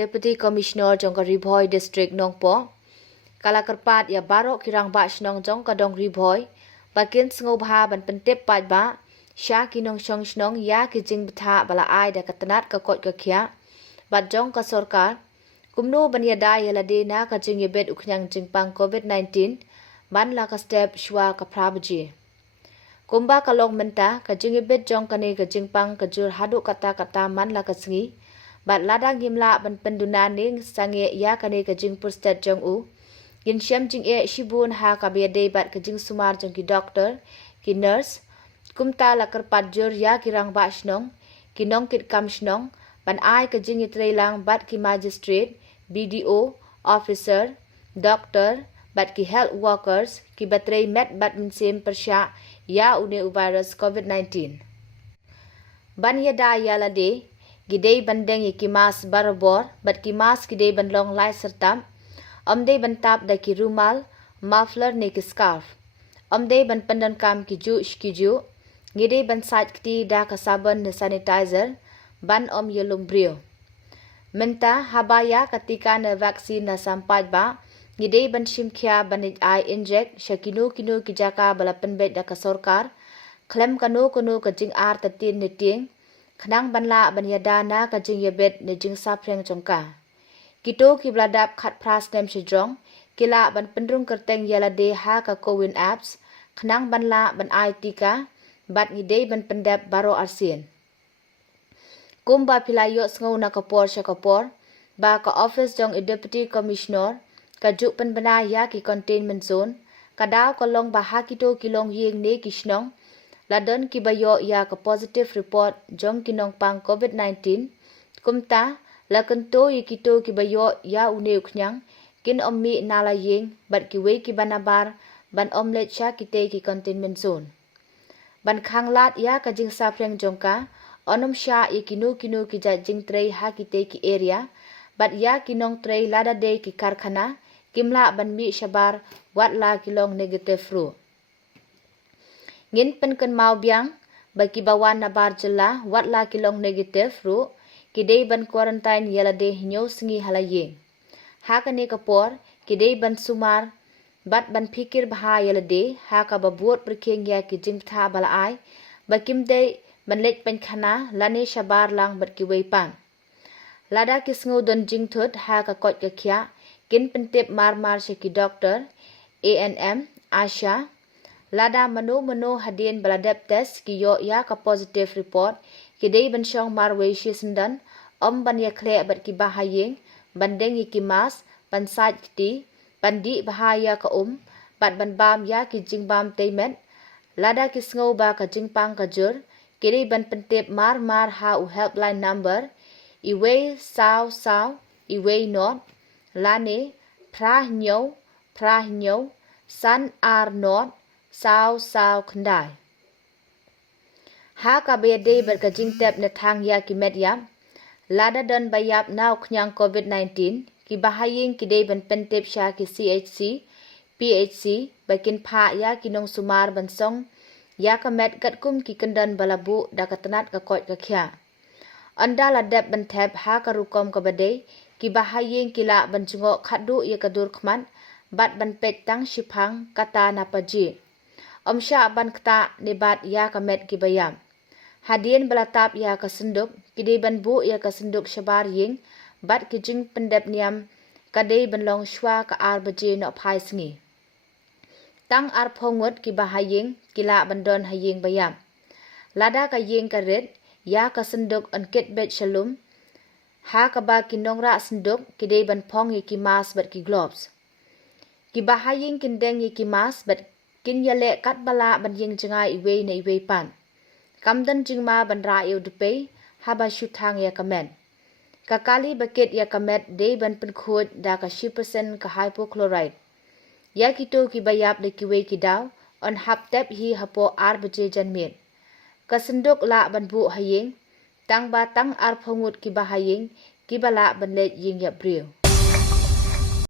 Deputy Commissioner jong ka Riboy District Nongpo. Kala kerpat ya barok kirang ba snong jong ka dong Riboy. Bakin sengobha ban pentip pat ba. Sya kinong syong snong ya kijing betha bala ai da katanat ka kot ka kya. Bat jong ka sorkar. Kumno ban yada ya ladena ka jing yebet uknyang jingpang COVID-19. Ban la ka step shwa ka prabaji. Kumba kalong menta ka jing yebet jong ka ne ka jingpang ka jur haduk kata-kata man la ka sengi. Bat ladang gimla ban pendunan ning sange ya kane ka jing pustat jong u. Yin syam jing shibun ha ka biade bat ka jing sumar jong ki doktor, ki nurse. Kumta la kerpat jur ya kirang ba snong, ki nong kit kam snong, ban ai ka jing lang bat ki magistrate, BDO, officer, doktor, bat ki health workers, ki batrei met bat mensim persya ya une u virus COVID-19. Ban yada ya lade, gidei bandeng ki mas barabor, bat ki mas gidei bandlong lai sertam, omdei bantap da ki rumal, muffler ne ki scarf, omdei ban pandan kam ki ju shkiju, gidei ban sait kti da ka sabon ne sanitizer, ban om yelum brio. Menta habaya ketika ne vaksin na sampai ba, gidei ban shimkya ban ai inject, syakinu kinu ki jaka bala penbet da ka sorkar, klem kanu ka jing ar tatin ne ting, Kenang banla ban yadana ka jing yebet ne jing sapreng jongka. Kito ki bladap khat pras nem shijong, kila ban pendrung kerteng yalade ha ka Kowin apps, kenang banla ban ai tika, bat ngidei ban pendap baro arsien. Kumba pilayo sngau na kapor sya kapor, ba ka office jong i deputy commissioner, ka juk penbena ya ki containment zone, kadaw kolong baha kito kilong ying ne kishnong, Ladon kibayo ya ka positive report jong kinong pang COVID-19. Kumta, lakento yikito kibayo ya une uknyang, kin ommi nala ying, bat kiwe kibanabar, ban omlet sya kite ki containment zone. Ban khanglat ya ka jing sapreng jongka, onom sya yikinu kinu ki jing trei ha kite ki area, bat ya kinong trei lada day ki karkhana, kimla ban mi syabar wat la kilong negative flu. Ngin penken mau biang, bagi bawan na barjela wat la kilong negative ru, kidei ban quarantine yala de nyo sengi halayeng. Haka ne kapor, kidei ban sumar, bat ban pikir baha yala de, haka babuot berking ya ki jing tha bala ai, bakim de ban lek pan khana lane shabar lang bat kiwei pan. Lada kisngu don jing thut haka kot ka kya, kin pentip mar sya ki doktor, ANM, Asha, Lada mano hadin baladap test ki yo ya ka positive report kidei ban syong marwei shi sendan ban ya kle bat ki bahayeng bandeng ki mas ban sait kti bandi bahaya ka bat ban bam ya ki jing bam teimet lada ki sngo ba ka jing pang ka jur kidei ban pentip mar ha u helpline number iwe saw iwe not lane prah nyo san ar not Sao kendai. Ha ka bede berkajing tep ne thang ya ki media. Lada don bayap na uknyang COVID-19 ki bahaying ki de ban pentip sya ki CHC, PHC, bakin pha ya ki nong sumar ban song ya ka met kat kum ki kendan balabu da katanat ka kot ka khya. Anda ladap ban tep ha ka rukom ka bade ki bahaying kila ban jungo khadu ya ka dur khman bat ban pet tang shipang kata na paji. Omsya ban kta nebat ya ka met ki bayam. Hadien belatap ya ka senduk, kidei ban bu ya ka senduk syabar ying, bat ki jing pendep niam, kadei ban long shwa ka ar baje no pai sengi. Tang ar pongut ki bahaying, kila ban don haying bayam. Lada ka ying ka red, ya ka senduk on kit bet shalom, ha ka ba ki nongra senduk, kidei ban pong yi ki mas bat ki gloves. Ki bahaying kindeng yi ki mas bat kin yale kat bala ban ying jengai iwe na iwe pan. Kamdan jingma ban ra iu dupe, haba syutang ya kamen. Kakali bakit ya kamet de ban penkhut da ka 10% ka hypochlorite. Ya kito ki bayap de kiwe ki daw, on hap tep hi hapo ar baje janmit. Kasenduk la ban bu haying, tang ba tang ar pongut ki bahaying, ki bala ban let ying ya brio.